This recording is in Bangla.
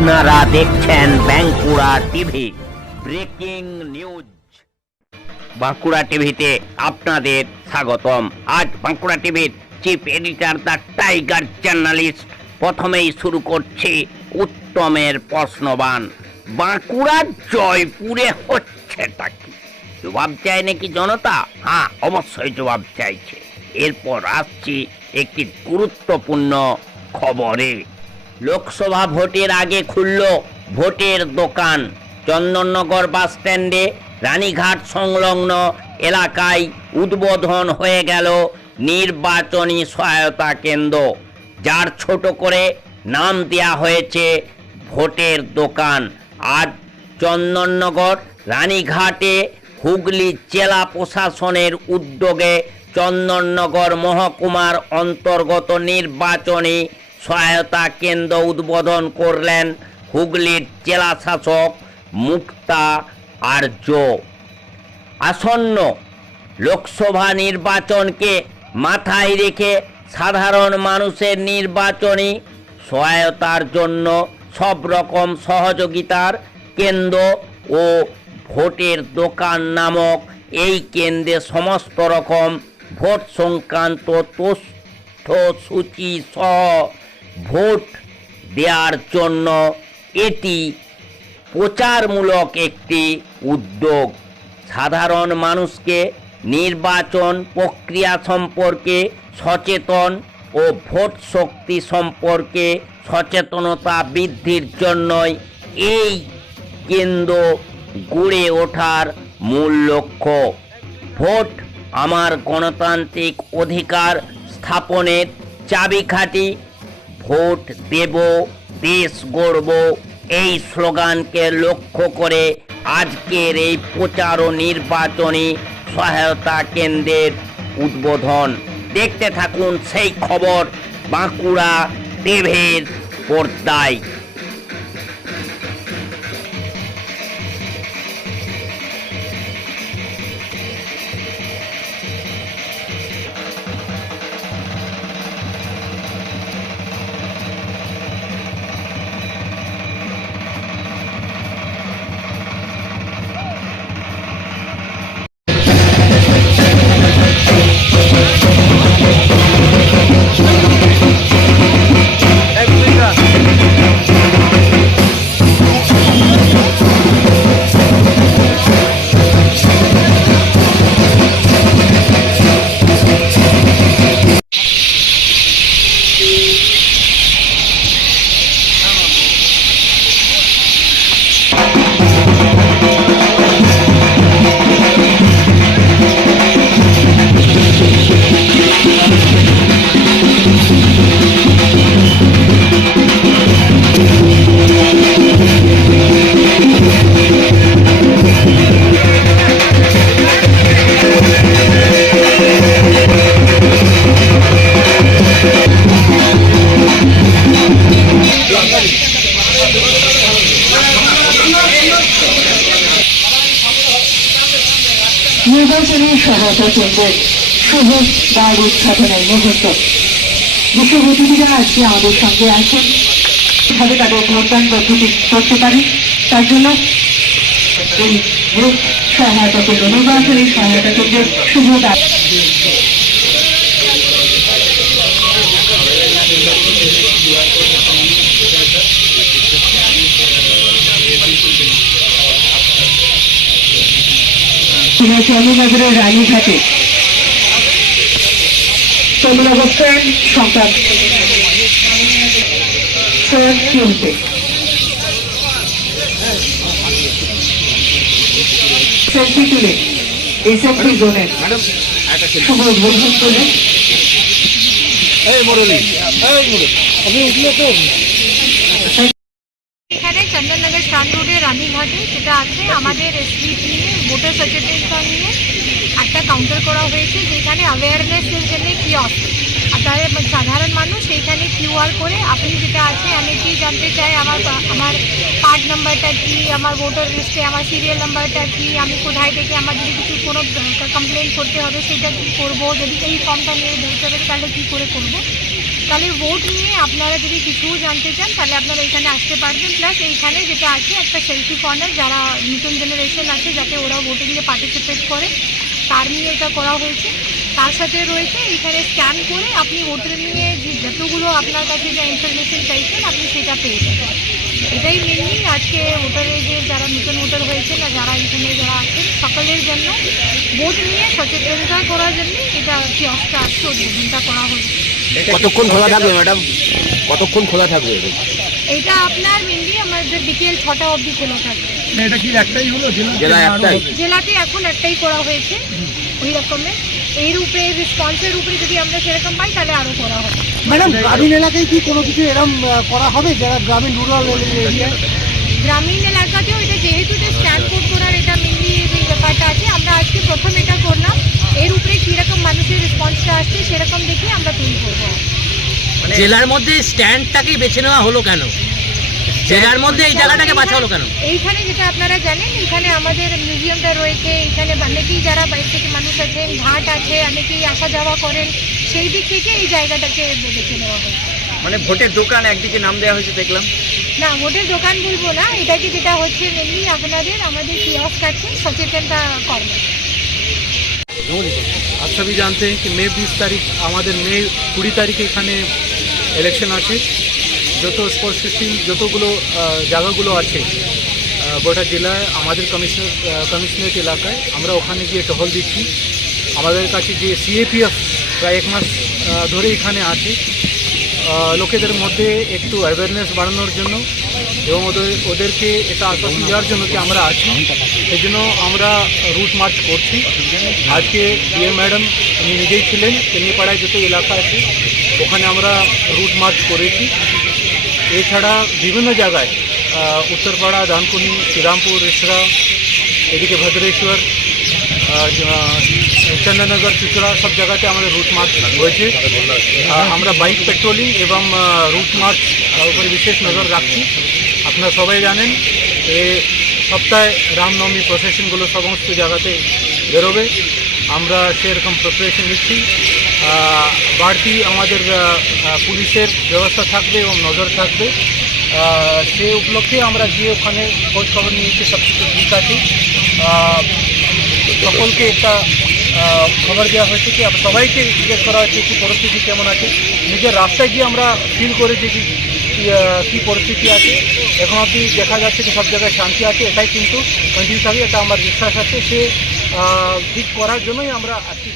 আপনারা দেখছেন Bankura TV breaking news. Bankura টিভিতে আপনাদের স্বাগতম। আজ বাঁকুড়া টিভির chief editor the tiger journalist প্রথমেই শুরু করছি উত্তমের প্রশ্নবান। বাঁকুড়ার জয়পুরে হচ্ছেটা কি? জবাব চায় নাকি জনতা? হ্যাঁ, অবশ্যই জবাব চাইছে। এরপর আসছি একটি গুরুত্বপূর্ণ খবরে। লোকসভা ভোটের আগে খুলল ভোটের দোকান। চন্দননগর বাস স্ট্যান্ডে রানীঘাট সংলগ্ন এলাকায় উদ্বোধন হয়ে গেল নির্বাচনী সহায়তা কেন্দ্র, যার ছোট করে নাম দেওয়া হয়েছে ভোটের দোকান। আজ চন্দননগর রানীঘাটে হুগলি জেলা প্রশাসনের উদ্যোগে চন্দননগর মহকুমার অন্তর্গত নির্বাচনী সহায়তা কেন্দ্র উদ্বোধন করলেন হুগলির জেলা শাসক মুক্তা আর্য। আসন্ন লোকসভা নির্বাচনকে মাথায় রেখে সাধারণ মানুষের নির্বাচনী সহায়তার জন্য সব রকম সহযোগিতার কেন্দ্র ও ভোটের দোকান নামক এই কেন্দ্রে সমস্ত রকম ভোট সংক্রান্ত তথ্যসূচি সহ ভোট দেওয়ার জন্য এটি প্রচারমূলক একটি উদ্যোগ। সাধারণ মানুষকে নির্বাচন প্রক্রিয়া সম্পর্কে সচেতন ও ভোট শক্তি সম্পর্কে সচেতনতা বৃদ্ধির জন্যই এই কেন্দ্র গড়ে ওঠার মূল লক্ষ্য। ভোট আমার গণতান্ত্রিক অধিকার স্থাপনের চাবিকাঠি। ভোট দেব, দেশ গড়ব, এই স্লোগানকে লক্ষ্য করে আজকের এই প্রচার ও নির্বাচনী সহায়তা কেন্দ্রের উদ্বোধন। দেখতে থাকুন সেই খবর বাঁকুড়া টিভির পর্দায়। নির্বাচনী সহায়তা কেন্দ্রের শুভ দ্বার উদ্ঘাটনের মুহূর্ত। যেসব অতিথিরা আজকে আমাদের সঙ্গে আছেন কিভাবে তাদের ভোটদান পদ্ধতি করতে পারে, তার জন্য এই ভোট সহায়তা কেন্দ্র, নির্বাচনী সহায়তা কেন্দ্রের শুভ দ্বার। চন্দননগরের রানীঘাটে 15 অবস্থান সংখ্যা কিনতে সেলফি তুলে এসএফটি জোনের শুভ উদ্বোধন করে এখানে চন্দননগর স্টান রোডে রানীঘাটে যেটা আছে আমাদের স্ট্রিট নিয়ে ভোটার সচেতনতা নিয়ে একটা কাউন্টার করা হয়েছে, যেখানে অ্যাওয়ারনেসের জন্য কিয়স্ক, সাধারণ মানুষ এইখানে কিউআর করে আপনি যেটা আছে আমি কি জানতে চাই আমার কার্ড নাম্বারটা কি, আমার ভোটার লিস্টে আমার সিরিয়াল নাম্বারটা কি, আমি কোথায় থেকে আমার যদি কিছু কোনো কমপ্লেন করতে হবে সেটা কী করবো, যদি এই ফর্মটা নিয়ে বলতে হবে তাহলে কী করে করবো। তাহলে ভোট নিয়ে আপনারা যদি কিছু জানতে চান তাহলে আপনারা এখানে আসতে পারবেন। প্লাস এইখানে যেটা আছে একটা সেলফি কর্নার, যারা নতুন জেনারেশন আছে যাতে ওরা ভোটিংয়ে পার্টিসিপেট করে তার নিয়ে এটা করা হয়েছে। তার সাথে রয়েছে এখানে স্ক্যান করে আপনি ভোটার নিয়ে যতগুলো আপনার কাছে যে ইনফরমেশন চাইছেন আপনি সেটা পেয়ে যাবেন। এটাই মেনলি আজকে ভোটারের যে যারা নতুন ভোটার হয়েছে না যারা এখানে যারা আছেন সকলের জন্য ভোট নিয়ে সচেতনতা করার জন্য এটা কিয়স্কটা আজকে উদ্বোধনটা করা হয়েছে। কতক্ষণ খোলা থাকবে ম্যাডাম, কতক্ষণ খোলা থাকবে? এটা আপনার মেনলি আমাদের বিকেল 6টা অবধি খোলা থাকবে। এটা কি একটাই হলো জেলায় একটাই? জেলাতে এখন একটাই করা হয়েছে ওই রকমের। এর উপরে রেসপন্সের উপরে যদি আমরা সেরকম পাই তাহলে আরও করা হবে। ম্যাডাম গ্রামীণ এলাকায় কি কোনো কিছু এরকম করা হবে যারা গ্রামীণ রুরাল এরিয়া? গ্রামীণ এলাকাতেও এটা যেহেতু এটা স্ক্যান কোড করার এটা মেনলি এই ব্যাপারটা আছে, আমরা আজকে প্রথম এটা করলাম। এর উপরে কীরকম মানুষের রেসপন্সটা আসছে সেরকম দেখে আমরা তৈরি করবো। জেলার মধ্যে স্ট্যান্ডটাকেই বেছে নেওয়া হলো কেন? জেলার মধ্যে এই জায়গাটাকে বাছা হলো কেন? এইখানে যেটা আপনারা জানেন এখানে আমাদের মিউজিয়ামটা রয়েছে, এখানে অনেকেই যারা বাইরে থেকে মানুষ আছেন, ঘাট আছে, অনেকেই আসা যাওয়া করেন, সেই দিক থেকে এই জায়গাটাকে বেছে নেওয়া হয়েছে। মানে ভোটের দোকান একদিকে নাম দেওয়া হয়েছে দেখলাম। না, ভোটের দোকান বলবো না, এটাকে যেটা হচ্ছে মেনলি আমাদের কিয়স্ক আছে সচেতনতা কর্ম। आप सभी जानते हैं कि मई 20 तारीख আমাদের মে 20 তারিখে এখানে ইলেকশন আছে। যত স্পোর্ট সিস্টেম যতগুলো জায়গাগুলো আছে গোটা জেলায় আমাদের কমিশনারেট এলাকায় আমরা ওখানে গিয়ে টহল দিচ্ছি। আমাদের কাছে যে সিএপিএফ প্রায় 1 মাস ধরে এখানে আছে, লোকেদের মধ্যে একটু অ্যাওয়ারনেস বাড়ানোর জন্য এবং ওদেরকে এটা আশ্বাস দেওয়ার জন্য যে আমরা আছি, সেই জন্য আমরা রুট মার্চ করছি। আজকে ডিএম ম্যাডাম উনি নিজেই ছিলেন, তেমনিপাড়ায় যত এলাকা আছে ওখানে আমরা রুট মার্চ করেছি। এছাড়া বিভিন্ন জায়গায় উত্তরপাড়া, দানকুনি, শ্রীরামপুর, রেসরা, এদিকে ভদ্রেশ্বর, চন্দননগর, চুচড়া সব জায়গাতে আমাদের রুট মার্চ হয়েছে। আমরা বাইক পেট্রোলিং এবং রুট মার্চ উপরে বিশেষ নজর রাখছি। আপনারা সবাই জানেন এই সপ্তাহে রামনবমী প্রসেশনগুলো সমস্ত জায়গাতে বেরোবে, আমরা সেরকম প্রিপারেশন নিচ্ছি। বাড়তি আমাদের পুলিশের ব্যবস্থা থাকবে এবং নজর থাকবে। সে উপলক্ষে আমরা গিয়ে ওখানে খোঁজ খবর নিয়েছি, সব কিছু ঠিক আছে। সকলকে একটা খবর দেওয়া হয়েছে কি সবাইকে জিজ্ঞেস করা হয়েছে কি পরিস্থিতি কেমন আছে। নিজের রাস্তায় গিয়ে আমরা ফিল করেছি কি কী পরিস্থিতি আছে। এখন অবধি দেখা যাচ্ছে কি সব জায়গায় শান্তি আছে, এটাই কিন্তু কন্টিনিউ থাকবে, এটা আমার বিশ্বাস আছে। সে ঠিক করার জন্যই আমরা আজকে